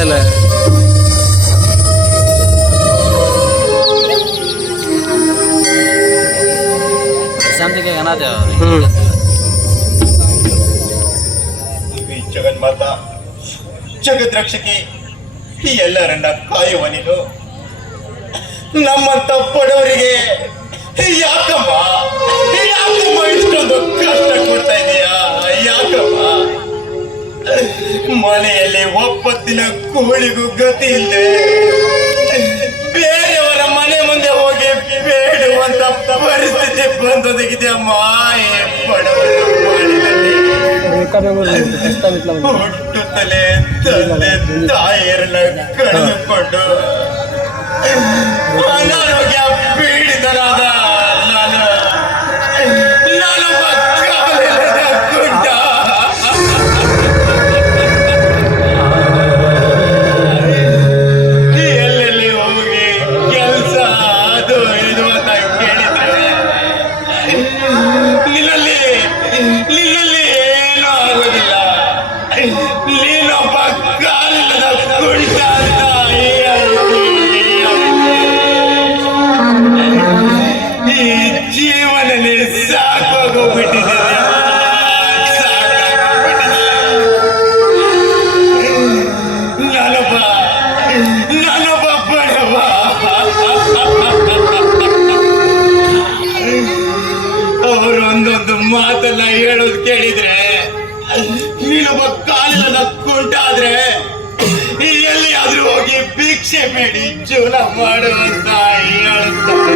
ಇಲ್ಲ ಶಾಂತಿಗೆ ಹ್ಮ್. ಈ ಜಗನ್ಮಾತ ಜಗದ್ರಕ್ಷಕಿ ಈ ಎಲ್ಲರನ್ನ ಕಾಯುವ ನೀನು? ನಮ್ಮಂತ ಬಡವರಿಗೆ ಯಾಕಮ್ಮ? ಯಾಕಮ್ಮ? ಇಷ್ಟೊಂದು ಕಷ್ಟ ಒಪ್ಪತ್ತಿನ ಕೂಳಿಗೂ ಗತಿ ಇಲ್ಲದೆ ಬೇರೆಯವರ ಮನೆ ಮುಂದೆ ಹೋಗಿ ಬೇಡುವಂತ ಪರಿಸ್ಥಿತಿ ಬಂದೊದಗಿದೆ ಬಡವರ ಬಾಳಿನಲ್ಲಿ. ಹುಟ್ಟುತ್ತಲೇ ತಂದೆ ತಾಯಿಯರನ್ನ ಕಳೆದುಕೊಂಡು ಅನಾರೋಗ್ಯ ಪೀಡಿತರಾದ ಮಾತನ್ನ ಹೇಳೋದು ಕೇಳಿದ್ರೆ ನೀನೊಬ್ಬ ಕಾಲಿನ ಕುಂಟಾದ್ರೆ ಎಲ್ಲಿಯಾದ್ರೂ ಹೋಗಿ ಭಿಕ್ಷೆ ಬೇಡಿ ಜೀವನ ಮಾಡುವಂತ ಹೇಳುತ್ತಾರೆ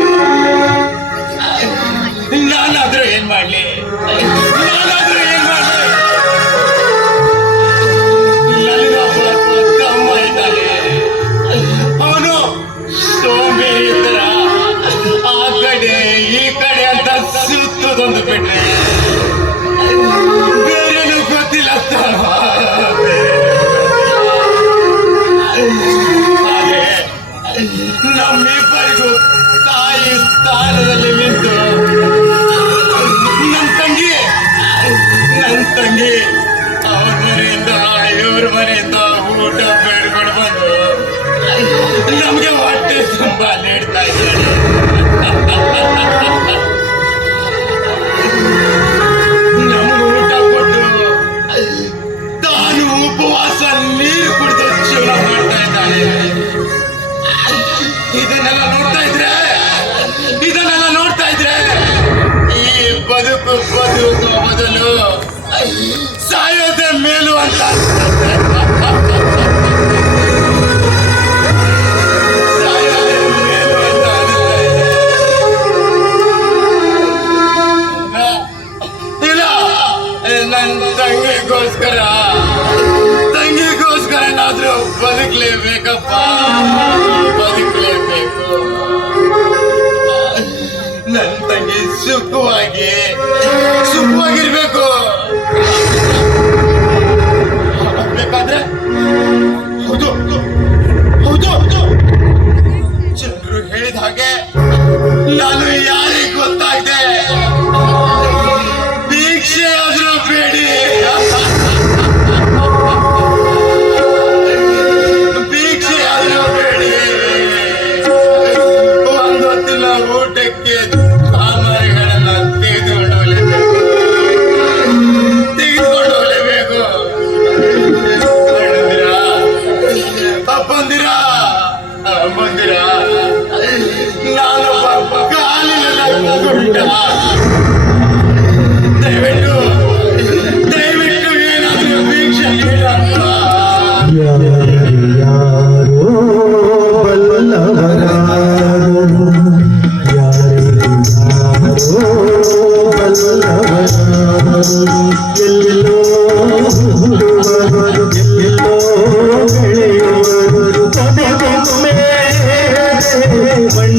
ತಂಗಿ ಅವ್ರ ಮನೆಯಿಂದ ಇವ್ರ ಮನೆಯಿಂದ ಊಟ ಬೇಡ್ಕೊಂಡು ಬಂದು, ನಮ್ಗೆ ಹೊಟ್ಟೆ ತುಂಬ ನೀಡ್ತಾ ಇದ್ದಾರೆ ನಮ್ಗೆ ಊಟ ಕೊಟ್ಟು, ತಾನು ಉಪವಾಸ ನೀರು ಕುಡಿದು ಜೀವನ ಮಾಡ್ತಾ ಇದ್ದಾಳೆ ಇದನ್ನೆಲ್ಲ ನೋಡ್ತಾ ಇದ್ರೆ, ಇದನ್ನೆಲ್ಲ ನೋಡ್ತಾ ಇದ್ರೆ, ಈ ಬದುಕು ಬದುಕು ಮೊದಲು ಸಾಯೋದೇ ಮೇಲು ಅಂತ. ನನ್ನ ತಂಗಿಗೋಸ್ಕರ. ತಂಗಿಗೋಸ್ಕರ ಏನಾದ್ರೂ ಬದುಕಲೇಬೇಕಪ್ಪ. ಬದುಕಲೇಬೇಕು. ನನ್ನ ತಂಗಿ ಸುಖವಾಗಿ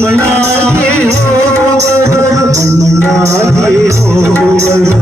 ಮಣ್ಣಾಗಿ ಹೋಗುವರು ಮಣ್ಣಾಗಿ ಹೋಗುವರು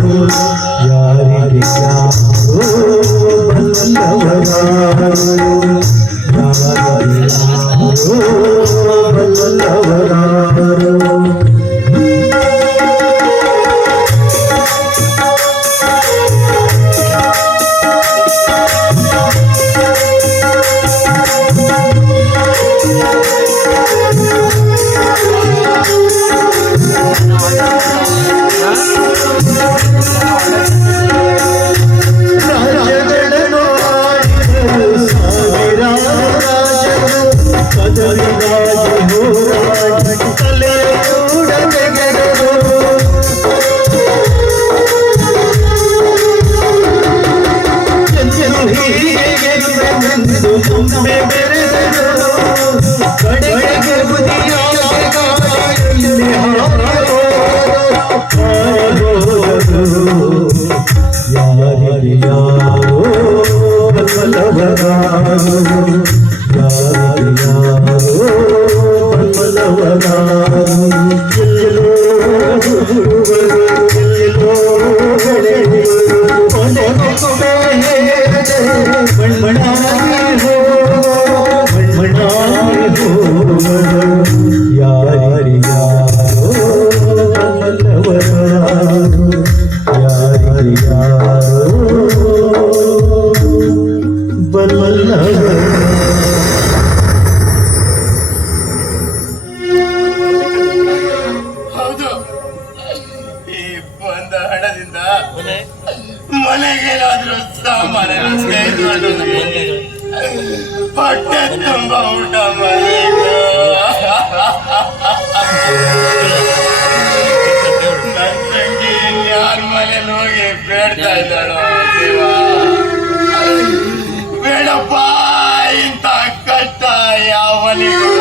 ಏನಾದ್ರೂ ಸಾಮಾನ್ಯ ಹೊಟ್ಟೆ ತುಂಬ ಊಟ ಮಾಡಿ. ನನ್ನ ತಂಗಿ ಯಾರ ಮನೇಲಿ ಹೋಗಿ ಬೇಡ್ತಾ ಇದ್ದಾಳೋ ಬೇಡಪ್ಪ, ಇಂಥ ಕಷ್ಟ ಯಾವ ಮನೆಗೂ